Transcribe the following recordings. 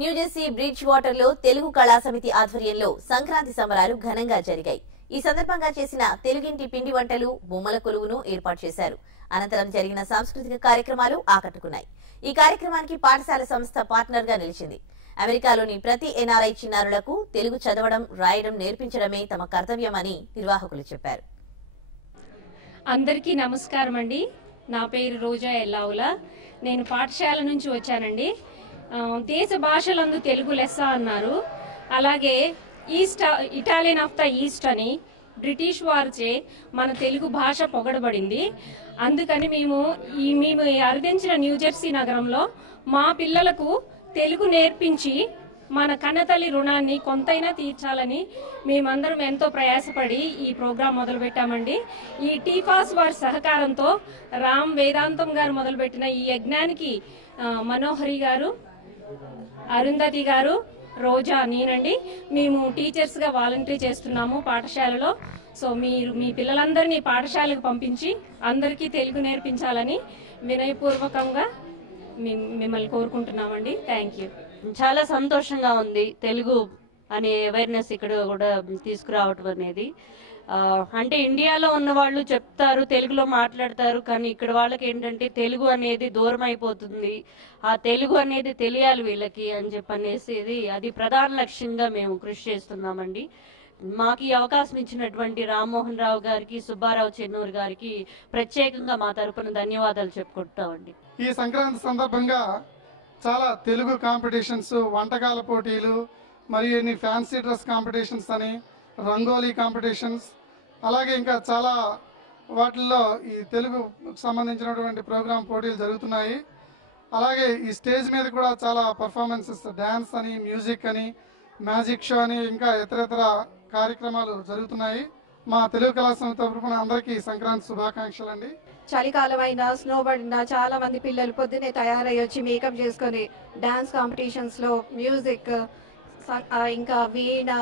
New Jersey bridge water లో తెలుగు కళా సమితి ఆధ్వర్యంలో సంక్రాంతి సంబరాలు ఘనంగా జరిగాయి. ఈ సందర్భంగా చేసిన తెలుగింటి పిండి వంటలు, బొమ్మల కొలువును ఏర్పాటు చేశారు. అనంతరం జరిగిన సాంస్కృతిక కార్యక్రమాలు ఆకట్టుకున్నాయి. ఈ కార్యక్రమానికి పాఠశాల సంస్థ పార్ట్నర్ గా నిలిచింది. అమెరికాలోని ప్రతి ఎన్ఆర్ఐ చిన్నారులకు తెలుగు చదవడం, రాయడం నేర్పించడమే తమ కర్తవ్యమని నిర్వాహకులు చెప్పారు. అందరికీ నమస్కారం అండి. నా పేరు రోజా ఎల్లావులా. నేను పాఠశాల నుంచి వచ్చానండి. దేశ భాషలందు తెలుగు లెస్స అన్నారు. అలాగే ఇటాలియన్ ఆఫ్ ద ఈస్ట్ అని బ్రిటిష్ వారిచే మన తెలుగు భాష పొగడబడింది. అందుకని మేము అరుదించిన న్యూజెర్సీ నగరంలో మా పిల్లలకు తెలుగు నేర్పించి మన కన్నతల్లి రుణాన్ని కొంతైనా తీర్చాలని మేమందరం ఎంతో ప్రయాసపడి ఈ ప్రోగ్రాం మొదలుపెట్టామండి. ఈ టీఫాస్ వారి సహకారంతో రామ్ వేదాంతం గారు మొదలుపెట్టిన ఈ యజ్ఞానికి మనోహరి గారు, అరుంధతి గారు, రోజా, నేనండి మేము టీచర్స్ గా వాలంటీర్ చేస్తున్నాము పాఠశాలలో. సో మీరు మీ పిల్లలందరినీ పాఠశాలకు పంపించి అందరికీ తెలుగు నేర్పించాలని వినయపూర్వకంగా మిమ్మల్ని కోరుకుంటున్నామండి. Thank you. చాలా సంతోషంగా ఉంది తెలుగు అనే అవేర్నెస్ ఇక్కడ కూడా తీసుకురావటం అనేది. అంటే ఇండియాలో ఉన్న వాళ్ళు చెప్తారు, తెలుగులో మాట్లాడతారు, కానీ ఇక్కడ వాళ్ళకి ఏంటంటే తెలుగు అనేది దూరం అయిపోతుంది. ఆ తెలుగు అనేది తెలియాలి వీళ్ళకి అని చెప్పనేసి అది ప్రధాన లక్ష్యంగా మేము కృషి చేస్తున్నామండి. మాకు ఈ అవకాశం ఇచ్చినటువంటి రామ్మోహన్ రావు గారికి, సుబ్బారావు చెన్నూరు గారికి ప్రత్యేకంగా మా తరపున ధన్యవాదాలు చెప్పుకుంటామండి. ఈ సంక్రాంతి సందర్భంగా చాలా తెలుగు కాంపిటీషన్స్, వంటకాల పోటీలు, మరియు ఎన్ని ఫ్యాన్సీ డ్రెస్ కాంపిటీషన్స్ అని, రంగోలీ కాంపిటీషన్స్, అలాగే ఇంకా చాలా వాటిల్లో ఈ తెలుగు సంబంధించినటువంటి ప్రోగ్రామ్ పోటీలు జరుగుతున్నాయి. అలాగే ఈ స్టేజ్ మీద కూడా చాలా పర్ఫార్మెన్సెస్, డ్యాన్స్ అని, మ్యూజిక్ అని, మ్యాజిక్ షో అని, ఇంకా ఇతర కార్యక్రమాలు జరుగుతున్నాయి. మా తెలుగు కళా సమితి తరపున అందరికీ సంక్రాంతి శుభాకాంక్షలు అండి. చలికాలం అయినా, స్నో పడినా చాలా మంది పిల్లలు పొద్దునే తయారయ్యి వచ్చి మేకప్ చేసుకొని డాన్స్ కాంపిటీషన్స్ లో మ్యూజిక్, ఇంకా వీణ,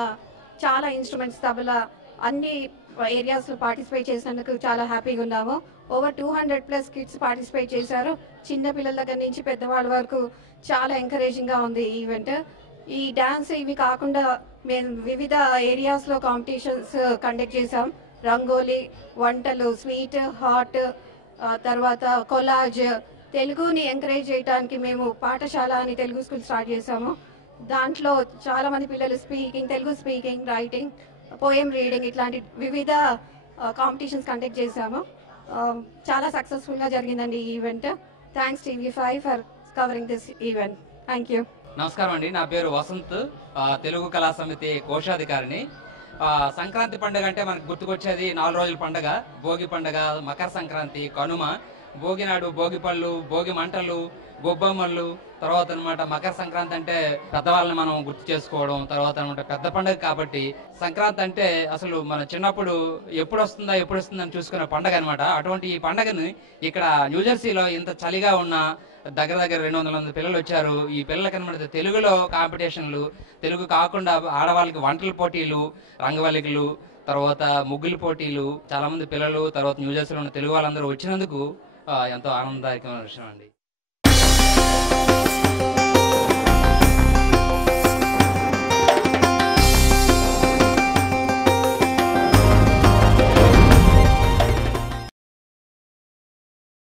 చాలా ఇన్స్ట్రుమెంట్స్, తబలా అన్ని ఏరియాస్ లో పార్టిసిపేట్ చేసినందుకు చాలా హ్యాపీగా ఉన్నాము. ఓవర్ 200+ కిడ్స్ పార్టిసిపేట్ చేశారు. చిన్న పిల్లల దగ్గర నుంచి పెద్దవాళ్ళ వరకు చాలా ఎంకరేజింగ్ గా ఉంది ఈ ఈవెంట్. ఈ డాన్స్ ఇవి కాకుండా మేము వివిధ ఏరియాస్ లో కాంపిటీషన్స్ కండక్ట్ చేసాం. రంగోలీ, వంటలు, స్వీట్, హాట్, తర్వాత కొలాజ్. తెలుగుని ఎంకరేజ్ చేయడానికి మేము పాఠశాల అని తెలుగు స్కూల్ స్టార్ట్ చేసాము. దాంట్లో చాలా మంది పిల్లలు Telugu speaking, writing, poem reading ఇట్లాంటి వివిధ కాంపిటీషన్స్ కండక్ట్ చేసాము. చాలా సక్సెస్ఫుల్ గా జరిగిందండి ఈ event. Thanks TV5 for covering this event. Thank you. నమస్కారం అండి. నా పేరు వసంత్, తెలుగు కళా సమితి కోశాధికారిని. సంక్రాంతి పండుగ అంటే మనకు గుర్తుకొచ్చేది 4 రోజుల పండుగ. భోగి పండుగ, మకర సంక్రాంతి, కనుమ. భోగి నాడు భోగి పళ్ళు, భోగి మంటలు, గొబ్బమ్మలు. తర్వాత అనమాట మకర సంక్రాంతి అంటే పెద్దవాళ్ళని మనం గుర్తు చేసుకోవడం. తర్వాత అనమాట పెద్ద పండుగ కాబట్టి సంక్రాంతి అంటే అసలు మన చిన్నప్పుడు ఎప్పుడు వస్తుందని చూసుకునే పండుగ అనమాట. అటువంటి ఈ పండుగని ఇక్కడ న్యూజెర్సీలో ఇంత చలిగా ఉన్న దగ్గర 200 మంది పిల్లలు వచ్చారు. ఈ పిల్లలకి అనమాట తెలుగులో కాంపిటీషన్లు, తెలుగు కాకుండా ఆడవాళ్ళకి వంటల పోటీలు, రంగవల్లికలు, తర్వాత ముగ్గుల పోటీలు, చాలా మంది పిల్లలు, తర్వాత న్యూజెర్సీలో ఉన్న తెలుగు వాళ్ళందరూ వచ్చినందుకు ఎంతో ఆనందదాయకమైన విషయం అండి.